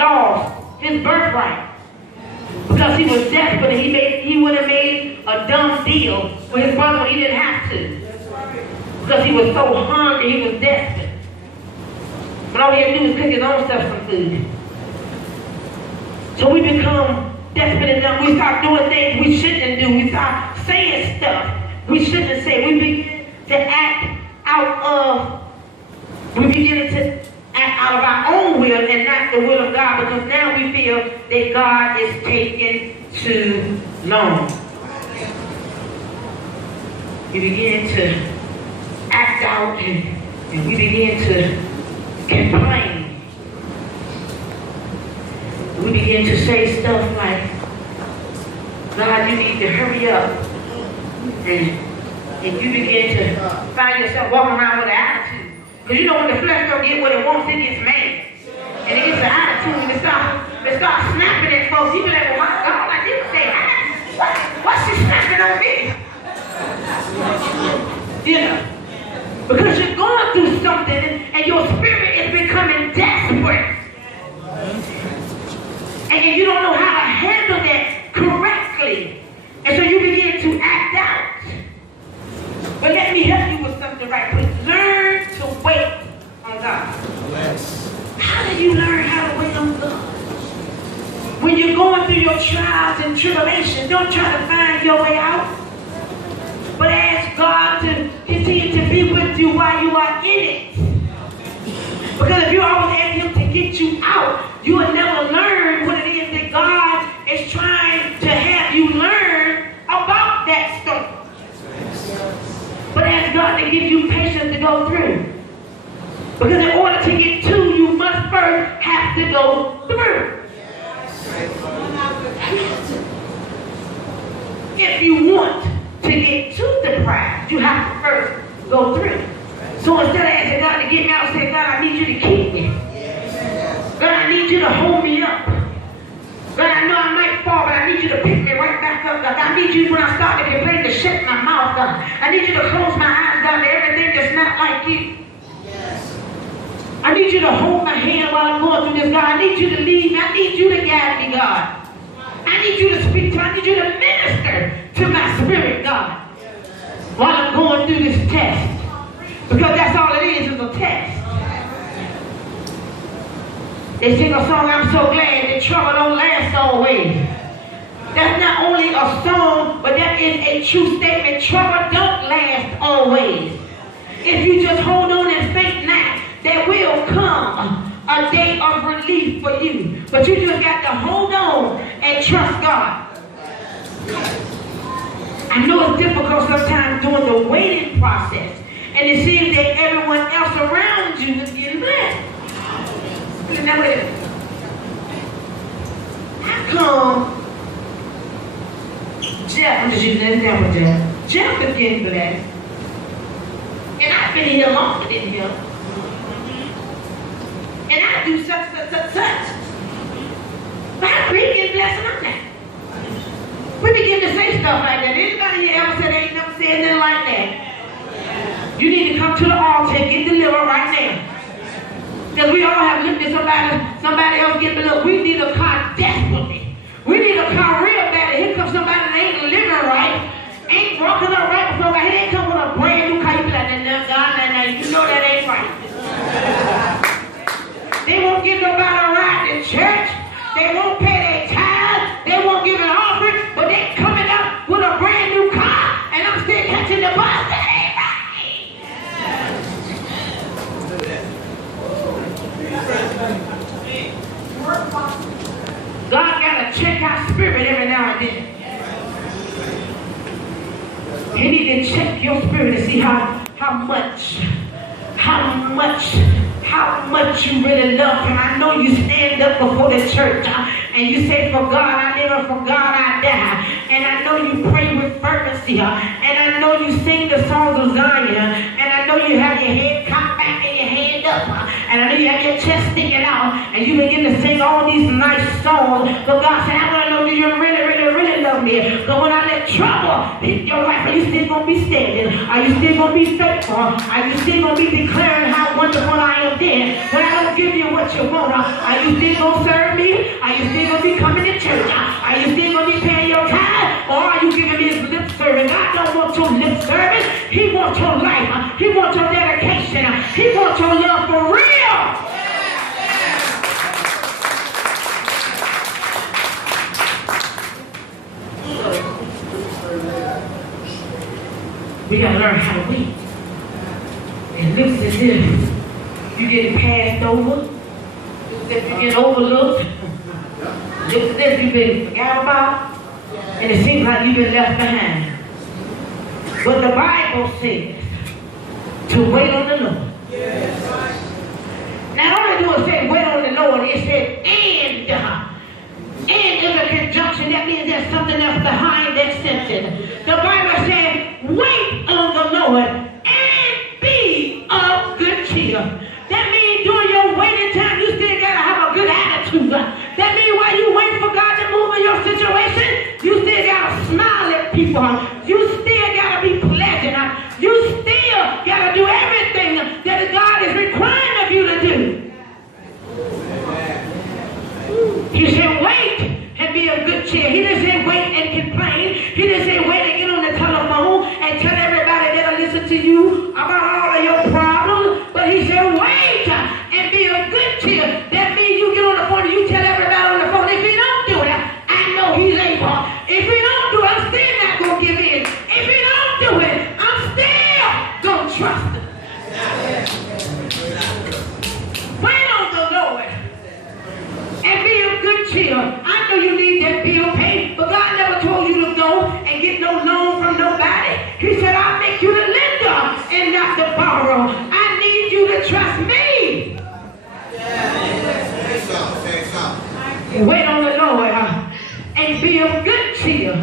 lost his birthright. Because he was desperate, he would have made a dumb deal with his brother when he didn't have to. Because he was so hungry, he was desperate. But all he had to do was cook his own stuff some food. So we become desperate enough. We start doing things we shouldn't do. We start saying stuff we shouldn't say. We begin to act out of our own will and not the will of God, because now we feel that God is taking too long. We begin to act out and we begin to complain. We begin to say stuff like, God, you need to hurry up. And you begin to find yourself walking around with an attitude. Because you know when the flesh don't get what it wants, it gets mad. And it gets an attitude and it starts snapping at folks. You be like, well, my God, I didn't say that. What's she snapping on me? You know. Because you're going through something and your spirit is becoming desperate. And you don't know how to handle that correctly. And so you begin to act out. But let me help you with something right quick. Learn to wait on God. Yes. How do you learn how to wait on God? When you're going through your trials and tribulations, don't try to find your way out. But ask God to continue to be with you while you are in it. Because if you always ask Him to get you out, you will never learn what it is that God is trying to have you learn about that storm. But ask God to give you patience to go through. Because in order to get to, you must first have to go through. If you want to get to the prize, you have to first go through. So instead of asking God to get me out, say, God, I need you to keep me. God, I need you to hold me up. God, I know I might fall, but I need you to pick me right back up. God, I need you when I start to complain to shut my mouth, God. I need you to close my eyes, God, to everything that's not like you. I need you to hold my hand while I'm going through this, God. I need you to lead me. I need you to guide me, God. I need you to speak to me. I need you to minister to my spirit, God, while I'm going through this test. Because that's all it is a test. They sing a song, I'm so glad that trouble don't last always. That's not only a song, but that is a true statement. Trouble don't last always. If you just hold on and faith now, there will come a day of relief for you. But you just got to hold on and trust God. I know it's difficult sometimes during the waiting process. And it seems that everyone else around you is getting blessed. Now wait a minute. How come Jeff, I'm just using an example, Jeff is getting blessed. And I've been here longer than him. And I do such. But how come he getting blessed and I'm not? We begin to say stuff like that. Anybody here ever said they ain't never said nothing like that? You need to come to the altar and get delivered right now. Because we all have looked at somebody else get delivered. We need a car desperately. We need a car real bad. Here comes somebody that ain't living right, ain't walking up right before God. Here they come with a brand new car. You be like, God, you know that ain't right. They won't give nobody a ride to church. They won't pay their tithes. They won't give an offering. But they coming up with a brand new car, and I'm still catching the bus. That ain't right. God gotta check our spirit every now and then. He need to check your spirit to see how much you really love Him. I know you stand up before the church and you say, for God I live and for God I die. And I know you pray with fervency. And I know you sing the songs of Zion. And I know you have your head cocked back and your hand up. And I know you have your chest sticking out. And you begin to sing all these nice songs. But God said, I want to know, do you really, really, really love me? But when I let trouble hit your life, are you still going to be standing? Are you still going to be faithful? Are you still going to be declaring how wonderful I am then? When I don't give you what you want, are you still going to serve me? He wants your dedication. He wants your love for real. We got to learn how to wait. It looks as if you're getting passed over. Looks as if you're getting overlooked. Looks as if you've been forgot about. And it seems like you've been left behind. But the Bible says to wait on the Lord. Not only do it say wait on the Lord, it said and is a conjunction. That means there's something else behind that sentence. The Bible said, wait on the Lord and be of good cheer. That means during your waiting time, you still got to have a good attitude. That means while you wait for God to move in your situation, you still got to smile at people. You still got to be pleasant. You still got to do everything that God is requiring of you to do. He said, wait and be of good cheer. He didn't say wait and complain. He didn't say wait and get on the telephone and tell everybody that'll listen to you about all of your problems. But he said wait and be of good cheer. That means you get on the phone and you tell everybody on the phone, if he don't do it, I know he's able. If he don't do it, I'm still not going to give in. If he don't do it, I'm still going to trust him. Wait on the Lord and be of good cheer. I know you need that bill paid, but God never told you to go and get no loan from nobody. He said, I'll make you the lender and not the borrower. I need you to trust me. Wait on the Lord and be of good cheer.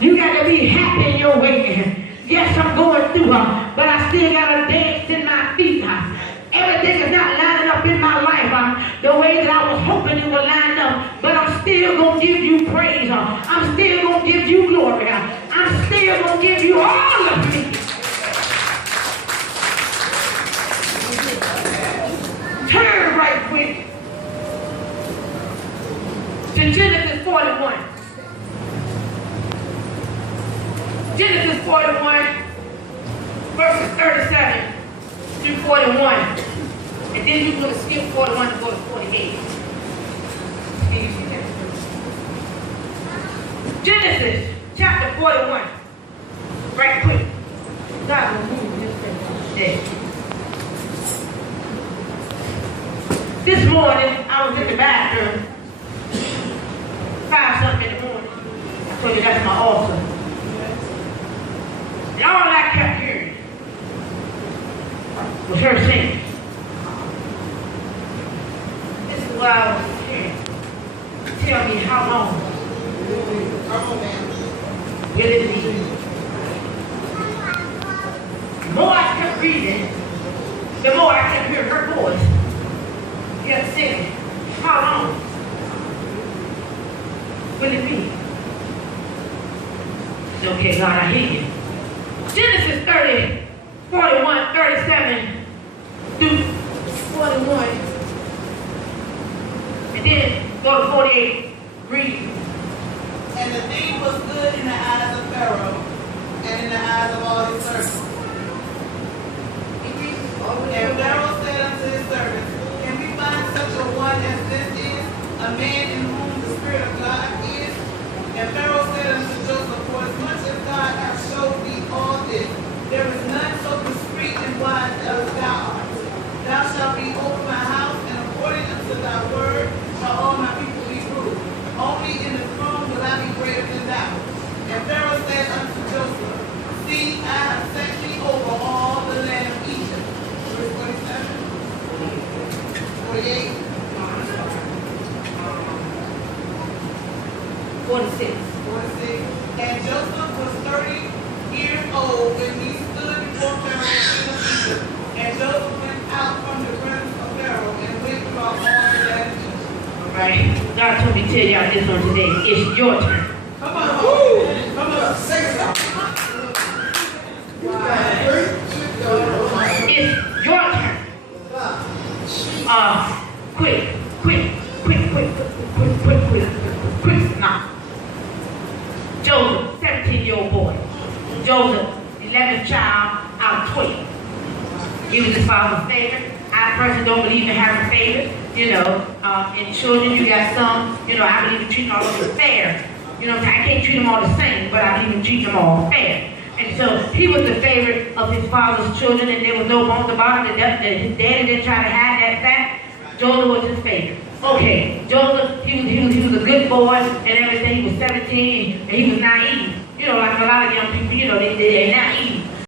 You got to be happy in your waiting. Yes, I'm going through but I still got to dance in my feet. Everything is not lining up in my life the way that I was hoping it would line up, but I'm still going to give you praise. I'm still going to give you glory. I'm still going to give you all of me. Turn right quick to Genesis 41. Genesis 41, verses 37 through 41. And then you're going to skip 41 and go to 48. Genesis chapter 41. Right quick. God will move this thing today. This morning, I was in the bathroom. 5-something in the morning. I told you that's my altar. And all I kept hearing was her singing. This is what I was hearing. Tell me how long will it be? The more I kept reading, the more I kept hearing her voice. Kept singing. How long will it be? Okay, God, I hear you. Genesis 30, 41, 37 through 41. And then go to 48. Read. And the thing was good in the eyes of Pharaoh and in the eyes of all his servants. And Pharaoh said unto his servants, can we find such a one as this is, a man in whom the Spirit of God is? And Pharaoh said unto Joseph, for as much as God hath showed thee all this, there is none so discreet and wise as thou art. Thou shalt be over my house, and according unto thy word shall all my people be ruled. Only in the throne will I be greater than thou. And Pharaoh said unto Joseph, see, I have set thee over all the land of Egypt. Verse 47, 48, 46. 46. And Joseph was 30 years old when he stood before Pharaoh, king of Egypt. And Joseph went out from the presence of Pharaoh and went throughout all the land of Egypt. All right. God told me to tell y'all this one today. It's your turn. Come on. Woo. Come on. Say it out. It's your turn. Quick. Now. Joseph, 17-year-old boy. Joseph, 11th child out of 12. He was his father's favorite. I personally don't believe in having favorites. You know, in children, you got some, you know, I believe in treating all of them fair. You know what I'm saying? I can't treat them all the same, but I believe in treating them all fair. And so he was the favorite of his father's children, and there was no bones about it. His daddy didn't try to hide that fact. Joseph was his favorite. Okay, Joseph, he was a good boy and everything. He was 17 and he was naive. You know, like a lot of young people, you know, they're naive.